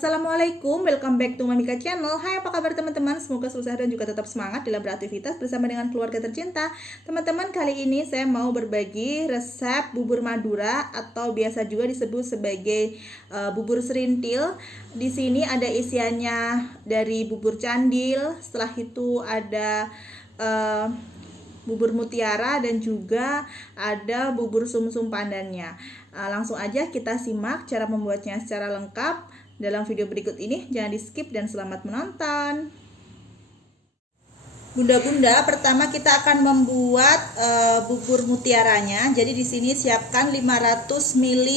Assalamualaikum, welcome back to Mamika Channel. Hai, apa kabar teman-teman? Semoga sukses dan juga tetap semangat dalam beraktivitas bersama dengan keluarga tercinta. Teman-teman, kali ini saya mau berbagi resep bubur Madura atau biasa juga disebut sebagai bubur serintil. Di sini ada isiannya dari bubur candil, setelah itu ada bubur mutiara dan juga ada bubur sumsum pandannya. Langsung aja kita simak cara membuatnya secara lengkap dalam video berikut ini. Jangan di skip dan selamat menonton. Bunda-bunda, pertama kita akan membuat bubur mutiaranya. Jadi di sini siapkan 500 ml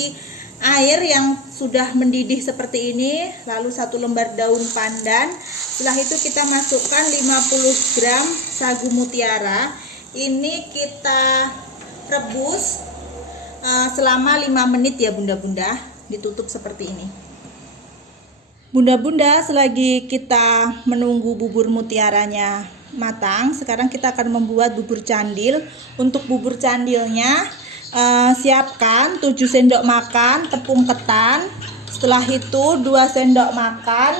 air yang sudah mendidih seperti ini, lalu 1 lembar daun pandan. Setelah itu kita masukkan 50 gram sagu mutiara. Ini kita rebus selama 5 menit ya bunda-bunda, ditutup seperti ini. Bunda-bunda, selagi kita menunggu bubur mutiaranya matang, sekarang kita akan membuat bubur candil. Untuk bubur candilnya siapkan 7 sendok makan tepung ketan. Setelah itu 2 sendok makan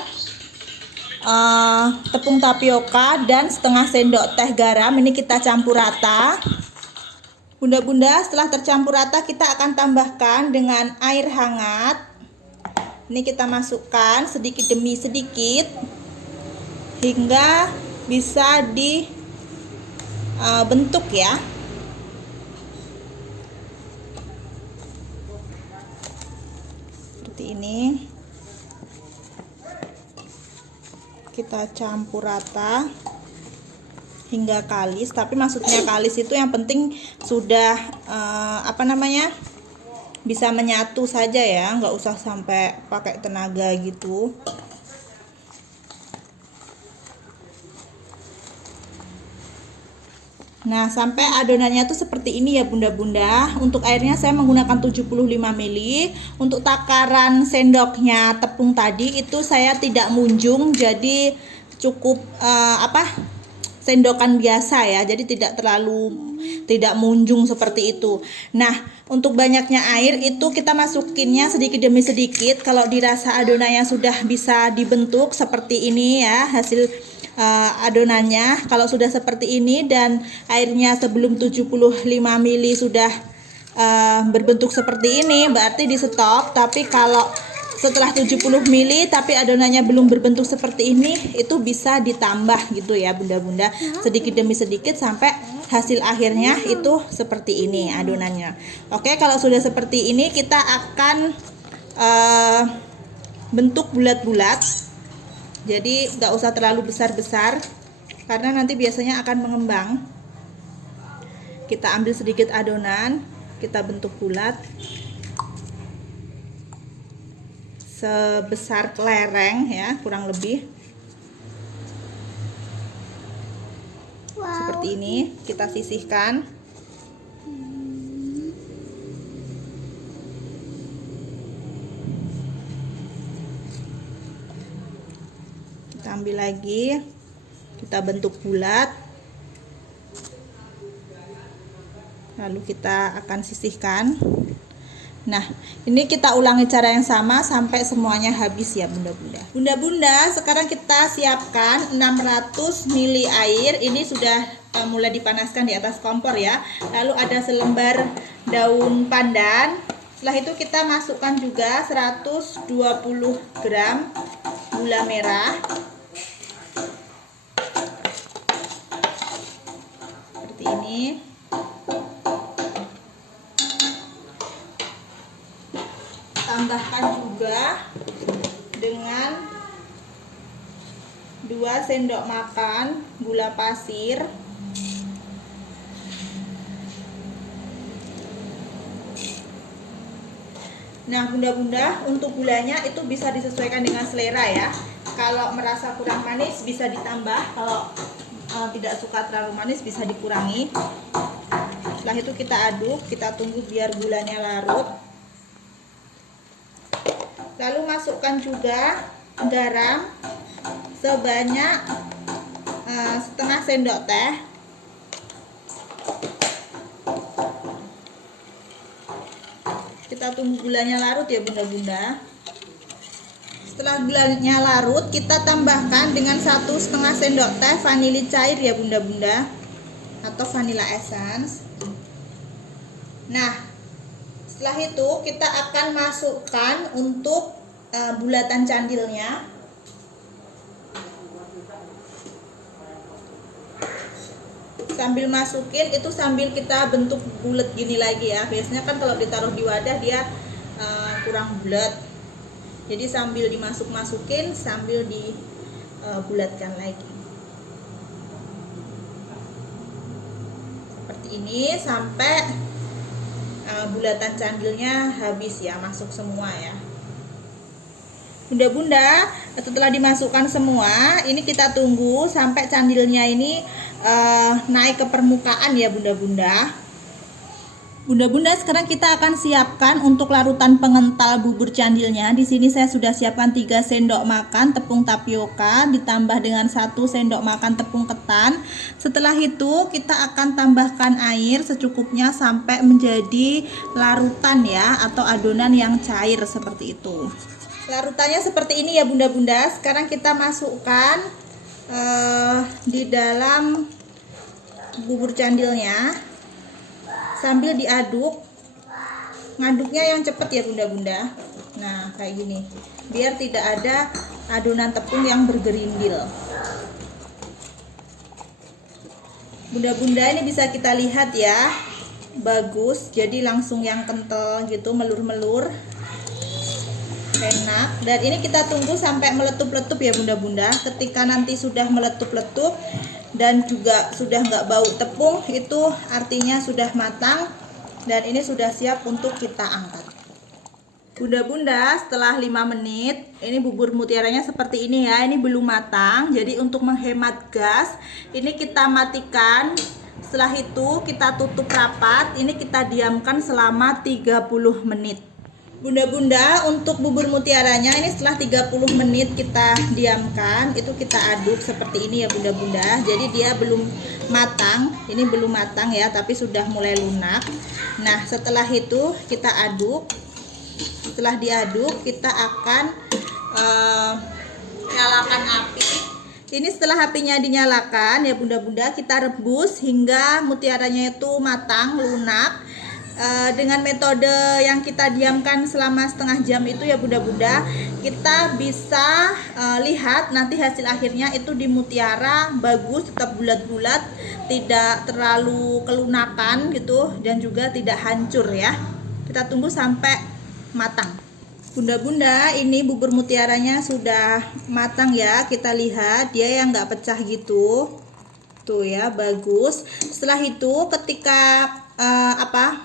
tepung tapioka dan setengah sendok teh garam. Ini kita campur rata. Bunda-bunda, setelah tercampur rata kita akan tambahkan dengan air hangat. Ini kita masukkan sedikit demi sedikit hingga bisa dibentuk ya. Seperti ini. Kita campur rata hingga kalis, tapi maksudnya kalis itu yang penting sudah bisa menyatu saja ya, nggak usah sampai pakai tenaga gitu. Nah, sampai adonannya tuh seperti ini ya bunda-bunda. Untuk airnya saya menggunakan 75 ml. Untuk takaran sendoknya tepung tadi itu saya tidak munjung, jadi cukup sendokan biasa ya, jadi tidak munjung seperti itu. Nah, untuk banyaknya air itu kita masukinnya sedikit demi sedikit. Kalau dirasa adonannya sudah bisa dibentuk seperti ini ya, hasil adonannya kalau sudah seperti ini dan airnya sebelum 75 ml sudah berbentuk seperti ini, berarti di stop. Tapi kalau setelah 70 ml tapi adonannya belum berbentuk seperti ini, itu bisa ditambah gitu ya bunda-bunda, sedikit demi sedikit sampai hasil akhirnya itu seperti ini adonannya. Oke, kalau sudah seperti ini kita akan bentuk bulat-bulat. Jadi nggak usah terlalu besar-besar karena nanti biasanya akan mengembang. Kita ambil sedikit adonan, kita bentuk bulat sebesar kelereng ya, kurang lebih seperti ini. Kita sisihkan. Kita ambil lagi, kita bentuk bulat, lalu kita akan sisihkan. Nah, ini kita ulangi cara yang sama sampai semuanya habis ya bunda-bunda. Bunda-bunda, sekarang kita siapkan 600 ml air. Ini sudah mulai dipanaskan di atas kompor ya. Lalu ada selembar daun pandan. Setelah itu kita masukkan juga 120 gram gula merah. Seperti ini. Tambahkan juga dengan 2 sendok makan gula pasir. Nah bunda-bunda, untuk gulanya itu bisa disesuaikan dengan selera ya. Kalau merasa kurang manis bisa ditambah, kalau tidak suka terlalu manis bisa dikurangi. Setelah itu kita aduk, kita tunggu biar gulanya larut. Lalu masukkan juga garam sebanyak setengah sendok teh. Kita tunggu gulanya larut ya bunda-bunda. Setelah gulanya larut, kita tambahkan dengan 1,5 sendok teh vanili cair ya bunda-bunda, atau vanilla essence. Nah, setelah itu kita akan masukkan untuk bulatan candilnya. Sambil masukin itu sambil kita bentuk bulat gini lagi ya. Biasanya kan kalau ditaruh di wadah dia kurang bulat. Jadi sambil masukin sambil dibulatkan lagi. Seperti ini sampai bulatan candilnya habis ya, masuk semua ya. Bunda-bunda, setelah dimasukkan semua, ini kita tunggu sampai candilnya ini naik ke permukaan ya bunda-bunda. Bunda-bunda, sekarang kita akan siapkan untuk larutan pengental bubur candilnya. Di sini saya sudah siapkan 3 sendok makan tepung tapioka ditambah dengan 1 sendok makan tepung ketan. Setelah itu kita akan tambahkan air secukupnya sampai menjadi larutan ya, atau adonan yang cair seperti itu. Larutannya seperti ini ya bunda-bunda. Sekarang kita masukkan di dalam bubur candilnya sambil diaduk. Ngaduknya yang cepet ya bunda-bunda. Nah kayak gini, biar tidak ada adonan tepung yang bergerindil. Bunda-bunda, ini bisa kita lihat ya, bagus, jadi langsung yang kental gitu, melur-melur, enak. Dan ini kita tunggu sampai meletup-letup ya bunda-bunda. Ketika nanti sudah meletup-letup dan juga sudah nggak bau tepung, itu artinya sudah matang dan ini sudah siap untuk kita angkat. Bunda-bunda, setelah 5 menit ini bubur mutiaranya seperti ini ya. Ini belum matang, jadi untuk menghemat gas ini kita matikan. Setelah itu kita tutup rapat. Ini kita diamkan selama 30 menit. Bunda-bunda, untuk bubur mutiaranya ini setelah 30 menit kita diamkan, itu kita aduk seperti ini ya bunda-bunda. Jadi dia belum matang, ini belum matang ya, tapi sudah mulai lunak. Nah setelah itu kita aduk. Setelah diaduk kita akan nyalakan api. Ini setelah apinya dinyalakan ya bunda-bunda, kita rebus hingga mutiaranya itu matang, lunak. Dengan metode yang kita diamkan selama setengah jam itu ya bunda-bunda, kita bisa lihat nanti hasil akhirnya itu di mutiara bagus, tetap bulat-bulat, tidak terlalu kelunakan gitu, dan juga tidak hancur ya. Kita tunggu sampai matang. Bunda-bunda, ini bubur mutiaranya sudah matang ya. Kita lihat dia yang nggak pecah gitu, tuh ya, bagus. Setelah itu ketika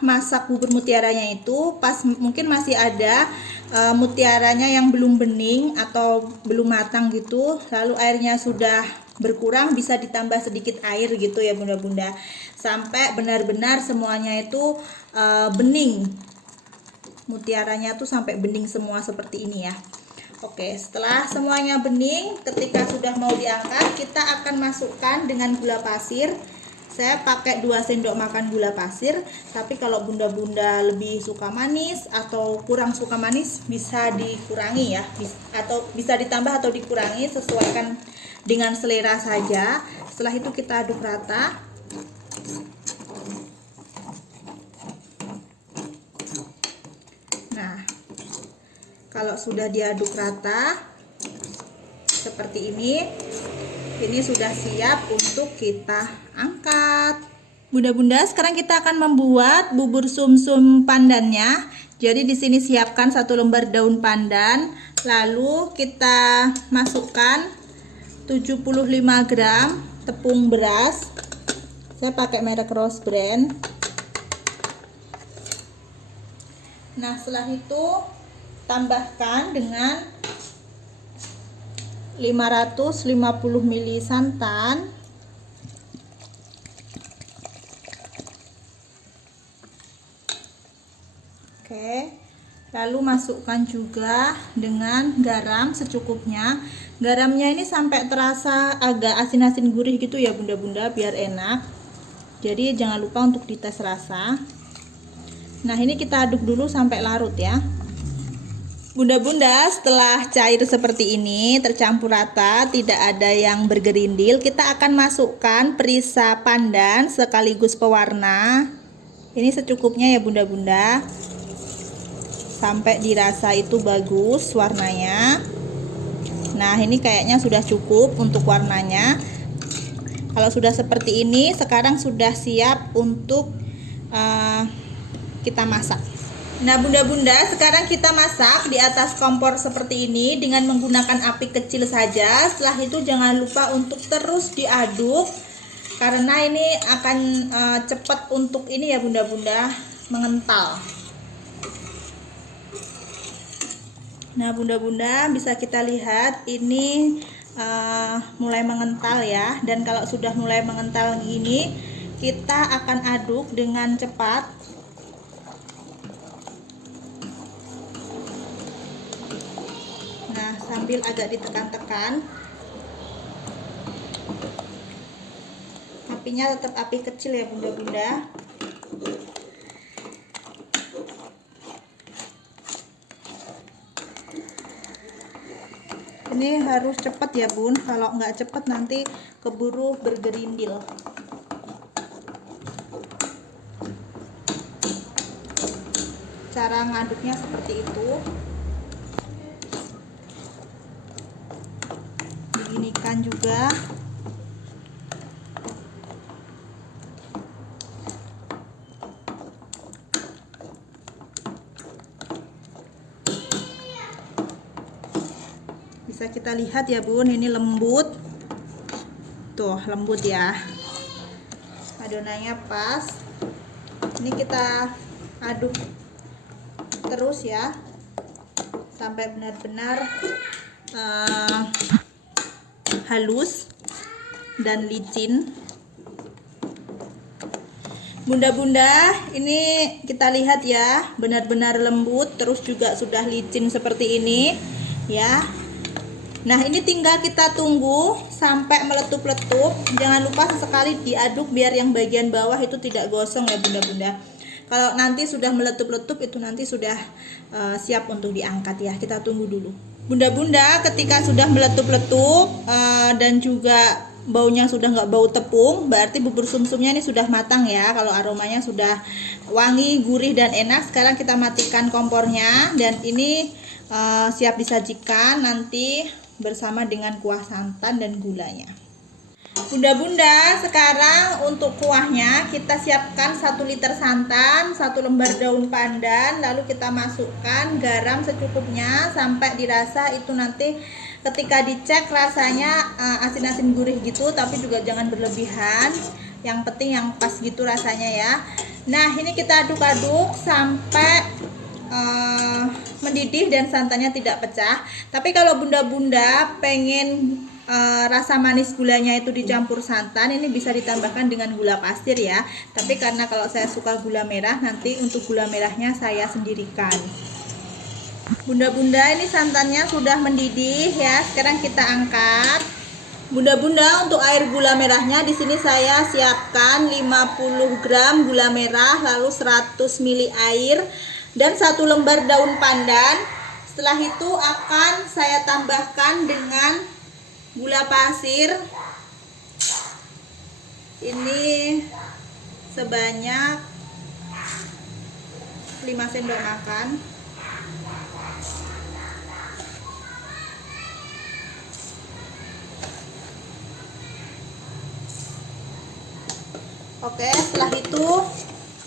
masak bubur mutiaranya itu, pas mungkin masih ada mutiaranya yang belum bening atau belum matang gitu, lalu airnya sudah berkurang, bisa ditambah sedikit air gitu ya bunda-bunda, sampai benar-benar semuanya itu bening. Mutiaranya tuh sampai bening semua seperti ini ya. Oke, setelah semuanya bening, ketika sudah mau diangkat, kita akan masukkan dengan gula pasir. Saya pakai 2 sendok makan gula pasir, tapi kalau bunda-bunda lebih suka manis atau kurang suka manis bisa dikurangi ya, atau bisa ditambah atau dikurangi, sesuaikan dengan selera saja. Setelah itu kita aduk rata. Nah, kalau sudah diaduk rata seperti ini sudah siap untuk kita angkat. Bunda-bunda, sekarang kita akan membuat bubur sumsum pandannya. Jadi di sini siapkan 1 lembar daun pandan, lalu kita masukkan 75 gram tepung beras. Saya pakai merek Rose Brand. Nah, setelah itu tambahkan dengan 550 ml santan, oke, lalu masukkan juga dengan garam secukupnya. Garamnya ini sampai terasa agak asin-asin gurih gitu ya bunda-bunda, biar enak. Jadi jangan lupa untuk dites rasa. Nah ini kita aduk dulu sampai larut ya. Bunda-bunda, setelah cair seperti ini, tercampur rata, tidak ada yang bergerindil, kita akan masukkan perisa pandan sekaligus pewarna. Ini secukupnya ya bunda-bunda, sampai dirasa itu bagus warnanya. Nah, ini kayaknya sudah cukup untuk warnanya. Kalau sudah seperti ini, sekarang sudah siap untuk kita masak. Nah bunda-bunda, sekarang kita masak di atas kompor seperti ini dengan menggunakan api kecil saja. Setelah itu jangan lupa untuk terus diaduk, karena ini akan cepat untuk ini ya bunda-bunda, mengental. Nah bunda-bunda, bisa kita lihat ini mulai mengental ya. Dan kalau sudah mulai mengental gini, kita akan aduk dengan cepat. Nah, sambil agak ditekan-tekan. Apinya tetap api kecil ya bunda-bunda. Ini harus cepat ya bun, kalau nggak cepat nanti keburu bergerindil. Cara ngaduknya seperti itu. Diginikan juga. Bisa kita lihat ya bun, ini lembut. Tuh lembut ya, adonannya pas. Ini kita aduk terus ya, sampai benar-benar halus dan licin. Bunda-bunda, ini kita lihat ya, benar-benar lembut, terus juga sudah licin seperti ini ya. Nah ini tinggal kita tunggu sampai meletup-letup. Jangan lupa sesekali diaduk biar yang bagian bawah itu tidak gosong ya bunda-bunda. Kalau nanti sudah meletup-letup itu nanti sudah siap untuk diangkat ya. Kita tunggu dulu. Bunda-bunda, ketika sudah meletup-letup dan juga baunya sudah nggak bau tepung, berarti bubur sumsumnya ini sudah matang ya. Kalau aromanya sudah wangi, gurih dan enak. Sekarang kita matikan kompornya dan ini siap disajikan nanti bersama dengan kuah santan dan gulanya. Bunda-bunda, sekarang untuk kuahnya kita siapkan 1 liter santan, 1 lembar daun pandan, lalu kita masukkan garam secukupnya sampai dirasa itu nanti ketika dicek rasanya asin-asin gurih gitu, tapi juga jangan berlebihan. Yang penting yang pas gitu rasanya ya. Nah, ini kita aduk-aduk sampai mendidih dan santannya tidak pecah. Tapi kalau bunda-bunda pengen rasa manis gulanya itu dicampur santan, ini bisa ditambahkan dengan gula pasir ya. Tapi karena kalau saya suka gula merah, nanti untuk gula merahnya saya sendirikan. Bunda-bunda, ini santannya sudah mendidih ya. Sekarang kita angkat. Bunda-bunda, untuk air gula merahnya di sini saya siapkan 50 gram gula merah, lalu 100 ml air dan 1 lembar daun pandan. Setelah itu akan saya tambahkan dengan gula pasir. Ini sebanyak 5 sendok makan. Oke, setelah itu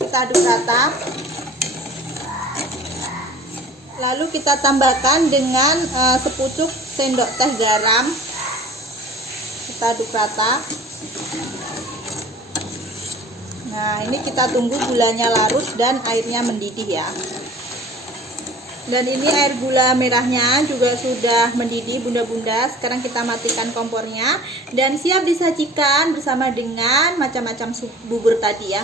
kita aduk rata. Lalu kita tambahkan dengan sepucuk sendok teh garam. Kita aduk rata. Nah, ini kita tunggu gulanya larut dan airnya mendidih ya. Dan ini air gula merahnya juga sudah mendidih bunda-bunda. Sekarang kita matikan kompornya dan siap disajikan bersama dengan macam-macam bubur tadi ya.